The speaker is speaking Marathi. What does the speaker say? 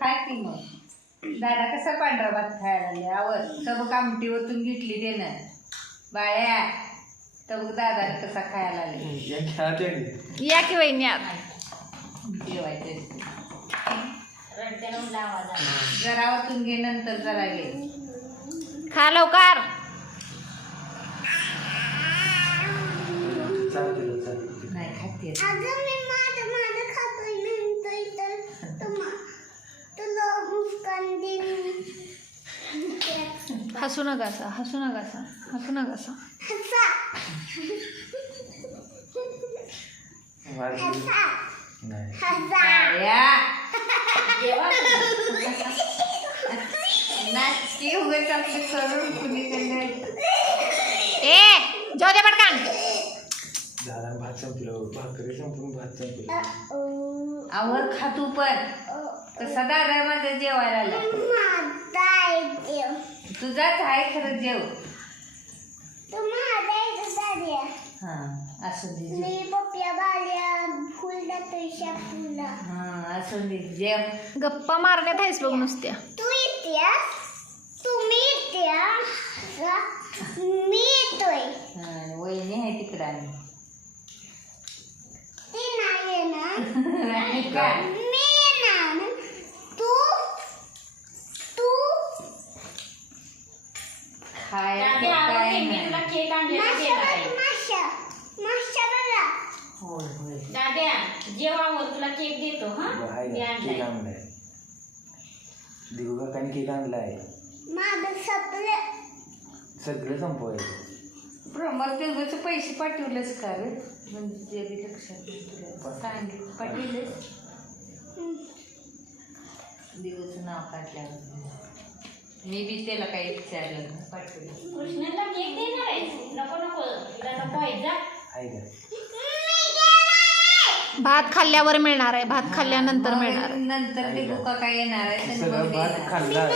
खा की मग. दादा कसा पांढरा भात खायला लागले आवर तब आमटी ओतून घेतली त्यानं बाळ्या तब दादा कसा खायला लागले. या की वहिनी आत. जेवायचं जरा ओतून घे नंतर जरा घे. खा लवकर. नाही खाते हसू नका असा, हसू नका असा, हसू नका असा. नाचकी उगाच आपले करून कुणी त्यांना ए जाऊ दे पटकन. भात संपलं, भाकरी संपून भात संपलं. आवर खा तू पण. कसा दादा माझा जेवायला आला. तुझाच आहे खरं जेव. हा असं दे. हा असं दे जेव. गप्पा मारण्यात आहेस बघ नुसत्या. हा वहिनी आहे तिकडं आणि खायला काय होय होय दाद्या जेवावर तुला केक देतो. हा केक आणलाय, दिगू काकाने केक आणलाय. सगळं संपवायचं. प्रमोद तेवढंच पैसे पाठवलेस का रे म्हणजे बी लक्षात सांगितलं पाठवलेस. दिवसचं नाव काढल्यावर मी बी त्याला काही विचारलं पाठवलं. कृष्णाला केक देणार आहे. नको नको तुला नको आहे जा. आहे का? भात खाल्ल्यावर मिळणार आहे, भात खाल्ल्यानंतर मिळणार आहे. नंतर ते बुका काय येणार आहे सगळं भात खाल्ला.